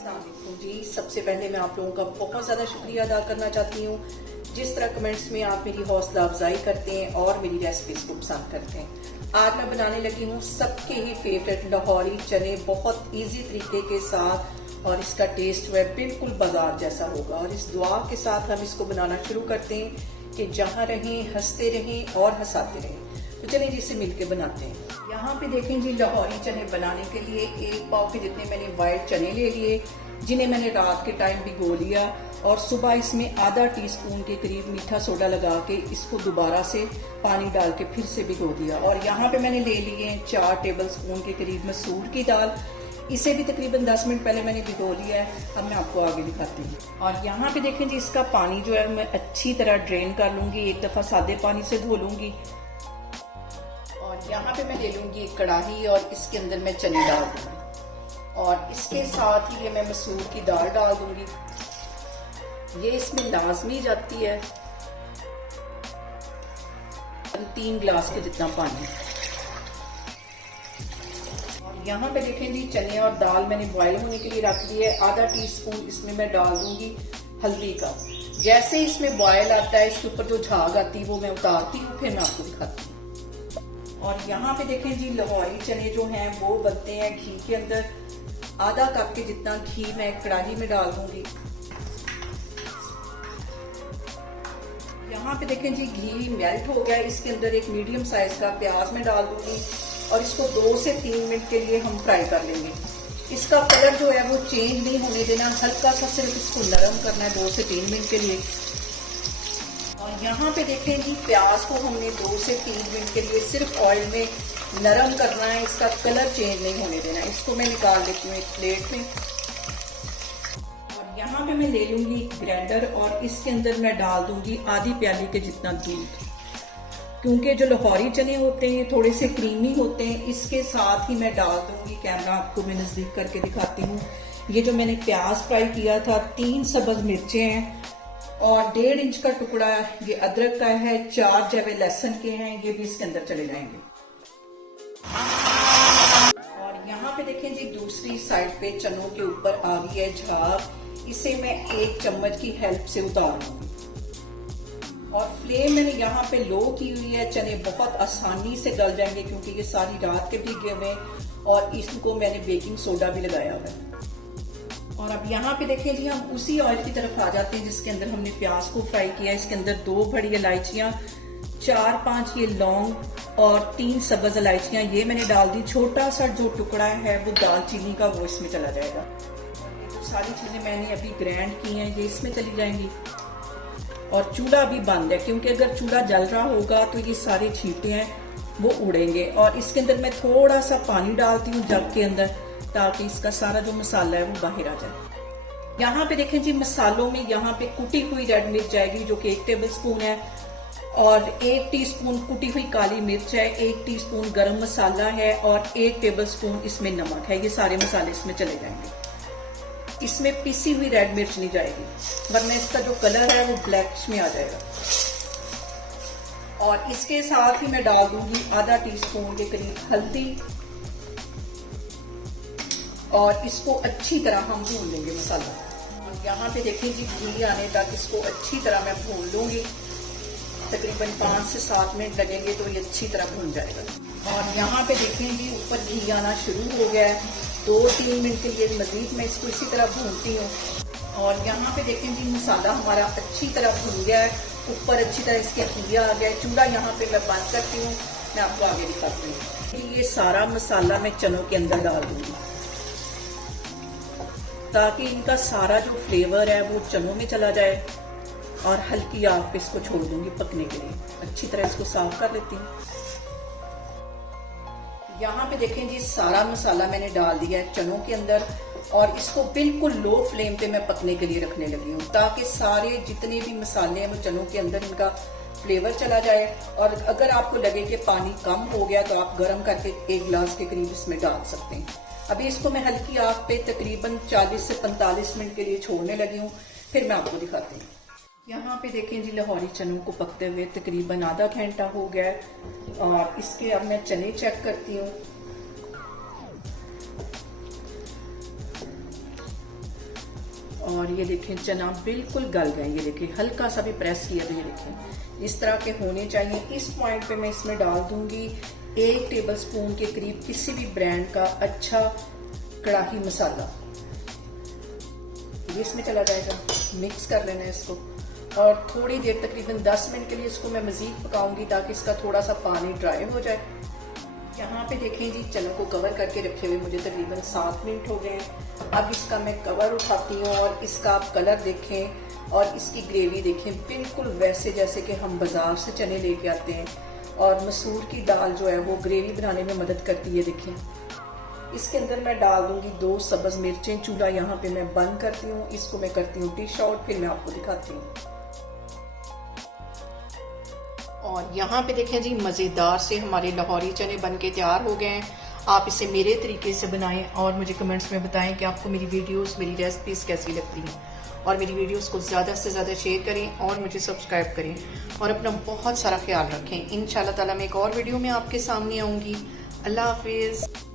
अस्सलाम वालेकुम जी। सबसे पहले मैं आप लोगों का बहुत ज़्यादा शुक्रिया अदा करना चाहती हूँ जिस तरह कमेंट्स में आप मेरी हौसला अफजाई करते हैं और मेरी रेसिपीज को पसंद करते हैं। आज मैं बनाने लगी हूँ सबके ही फेवरेट लाहौरी चने बहुत इजी तरीके के साथ और इसका टेस्ट वह बिल्कुल बाजार जैसा होगा। और इस दुआ के साथ हम इसको बनाना शुरू करते हैं कि जहाँ रहें हंसते रहें और हंसाते रहें। तो चलिए जिससे मिलके बनाते हैं। यहाँ पे देखें जी, लाहौरी चने बनाने के लिए 1 पाव के जितने मैंने वाइट चने ले लिए, जिन्हें मैंने रात के टाइम भिगो लिया और सुबह इसमें आधा टीस्पून के करीब मीठा सोडा लगा के इसको दोबारा से पानी डाल के फिर से भिगो दिया। और यहाँ पे मैंने ले लिए 4 टेबल स्पून के करीब मसूर की दाल, इसे भी तकरीबन 10 मिनट पहले मैंने भिगो लिया है। अब मैं आपको आगे दिखाती हूँ। और यहाँ पे देखें जी, इसका पानी जो है मैं अच्छी तरह ड्रेन कर लूंगी, एक दफा सादे पानी से धो लूंगी। और यहाँ पे मैं ले लूंगी एक कढ़ाई और इसके अंदर मैं चने डाल दूंगी और इसके साथ ही ये मैं मसूर की दाल डाल दूंगी। ये इसमें लाजमी जाती है 3 गिलास के जितना पानी। और यहाँ पे देखें जी, चने और दाल मैंने बॉईल होने के लिए रख दी है। आधा टीस्पून इसमें मैं डाल दूंगी हल्दी का। जैसे इसमें बॉयल आता है, इसके ऊपर जो झाग आती है वो मैं उतारती हूँ, फिर मैं आपको दिखाती हूँ। और यहाँ पे देखें जी, लाहौरी चने जो हैं वो बनते हैं घी के अंदर। आधा कप के जितना घी मैं कढ़ाई में डाल दूंगी। यहाँ पे देखें जी, घी मेल्ट हो गया। इसके अंदर एक मीडियम साइज का प्याज मैं डाल दूंगी और इसको 2 से 3 मिनट के लिए हम फ्राई कर लेंगे। इसका कलर जो है वो चेंज नहीं होने देना, हल्का सा सिर्फ इसको नरम करना है 2 से 3 मिनट के लिए। और यहाँ पे देखें जी, प्याज को हमने 2 से 3 मिनट के लिए सिर्फ ऑयल में नरम करना है, इसका कलर चेंज नहीं होने देना। इसको मैं निकाल लेती हूँ एक प्लेट में। और यहाँ पे मैं ले लूंगी ग्राइंडर और इसके अंदर मैं डाल दूंगी आधी प्याली के जितना दूध। क्योंकि जो लाहौरी चने होते हैं ये थोड़े से क्रीमी होते हैं, इसके साथ ही मैं डाल दूंगी, कैमरा आपको मैं नजदीक करके दिखाती हूँ, ये जो मैंने प्याज फ्राई किया था, 3 सब्ज मिर्चें हैं और 1.5 इंच का टुकड़ा ये अदरक का है, 4 जवे लहसुन के हैं, ये भी इसके अंदर चले जाएंगे। और यहाँ पे देखें जी, दूसरी साइड पे चनों के ऊपर आ गई है झाग, इसे मैं 1 चम्मच की हेल्प से उतारूंगी। और फ्लेम मैंने यहाँ पे लो की हुई है। चने बहुत आसानी से गल जाएंगे क्योंकि ये सारी रात के भीगे हुए और इसको मैंने बेकिंग सोडा भी लगाया हुआ है। और अब यहाँ पे देखें जी, हम उसी ऑयल की तरफ आ जाते हैं जिसके अंदर हमने प्याज को फ्राई किया। इसके अंदर 2 बड़ी इलायचियां, 4-5 ये लौंग और 3 सब्ज इलायचियां ये मैंने डाल दी। छोटा सा जो टुकड़ा है वो दालचीनी का, वो इसमें चला जाएगा। और ये जो सारी चीजें मैंने अभी ग्राइंड की हैं ये इसमें चली जाएंगी। और चूल्हा भी बंद है क्योंकि अगर चूल्हा जल रहा होगा तो ये सारे छींटे हैं वो उड़ेंगे। और इसके अंदर मैं थोड़ा सा पानी डालती हूँ जग के अंदर, ताकि इसका सारा जो मसाला है वो बाहर आ जाए। यहाँ पे देखें जी, मसालों में यहाँ पे कुटी हुई रेड मिर्च जाएगी जो कि 1 टेबल स्पून है और 1 टीस्पून कुटी हुई काली मिर्च है, 1 टीस्पून गरम मसाला है और 1 टेबल स्पून इसमें नमक है। ये सारे मसाले इसमें चले जाएंगे। इसमें पिसी हुई रेड मिर्च नहीं जाएगी वरना इसका जो कलर है वो ब्लैकिश में आ जाएगा। और इसके साथ ही मैं डाल दूंगी आधा टीस्पून के करीब हल्दी और इसको अच्छी तरह हम भून लेंगे मसाला। और यहाँ पे देखिए जी, घी आने तक इसको अच्छी तरह मैं भून लूंगी। तकरीबन 5 से 7 मिनट लगेंगे तो ये अच्छी तरह भून जाएगा। और यहाँ पे देखें जी, ऊपर घी आना शुरू हो गया है। 2-3 मिनट के लिए मजीद मैं इसको इसी तरह भूनती हूँ। और यहाँ पे देखें जी, मसाला हमारा अच्छी तरह भून गया है, ऊपर अच्छी तरह इसके घी आ गया है। चूल्हा यहाँ पे मैं बंद करती हूँ, मैं आपको आगे दिखाती हूँ। ये सारा मसाला मैं चनों के अंदर डाल दूंगी ताकि इनका सारा जो फ्लेवर है वो चनों में चला जाए। और हल्की आग पे इसको छोड़ दूंगी पकने के लिए। अच्छी तरह इसको साफ कर लेती हूँ। यहाँ पे देखें जी, सारा मसाला मैंने डाल दिया है चनों के अंदर और इसको बिल्कुल लो फ्लेम पे मैं पकने के लिए रखने लगी हूँ ताकि सारे जितने भी मसाले हैं वो चनों के अंदर इनका फ्लेवर चला जाए। और अगर आपको लगे कि पानी कम हो गया तो आप गर्म करके 1 गिलास के करीब इसमें डाल सकते हैं। अभी इसको मैं हल्की आग पे तकरीबन 40 से 45 मिनट के लिए छोड़ने लगी हूँ, फिर मैं आपको दिखाती हूँ। यहाँ पे देखें जी, लाहौरी चनों को पकते हुए तकरीबन आधा घंटा हो गया है और इसके अब मैं चने चेक करती हूँ। और ये देखें चना बिल्कुल गल गए, ये देखें हल्का सा भी प्रेस किया तो ये देखें इस तरह के होने चाहिए। इस पॉइंट पे मैं इसमें डाल दूंगी 1 टेबलस्पून के करीब किसी भी ब्रांड का अच्छा कड़ाही मसाला, ये इसमें चला जाएगा। मिक्स कर लेना है इसको और थोड़ी देर तकरीबन 10 मिनट के लिए इसको मैं मजीद पकाऊंगी ताकि इसका थोड़ा सा पानी ड्राई हो जाए। यहाँ पे देखें जी चना को कवर करके रखे हुए मुझे तकरीबन 7 मिनट हो गए हैं। अब इसका मैं कवर उठाती हूँ और इसका आप कलर देखें और इसकी ग्रेवी देखें, बिल्कुल वैसे जैसे कि हम बाजार से चने लेके आते हैं। और मसूर की दाल जो है वो ग्रेवी बनाने में मदद करती है। देखें इसके अंदर मैं डाल दूंगी 2 सब्ज मिर्चें। चूल्हा यहाँ पे मैं बंद करती हूँ, इसको मैं करती हूँ डिश आउट, फिर मैं आपको दिखाती हूँ। और यहाँ पे देखें जी मज़ेदार से हमारे लाहौरी चने बन के तैयार हो गए हैं। आप इसे मेरे तरीके से बनाएं और मुझे कमेंट्स में बताएं कि आपको मेरी वीडियोस, मेरी रेसिपीज़ कैसी लगती हैं। और मेरी वीडियोस को ज़्यादा से ज़्यादा शेयर करें और मुझे सब्सक्राइब करें और अपना बहुत सारा ख्याल रखें। इंशाल्लाह ताला मैं एक और वीडियो में आपके सामने आऊँगी। अल्लाह हाफिज़।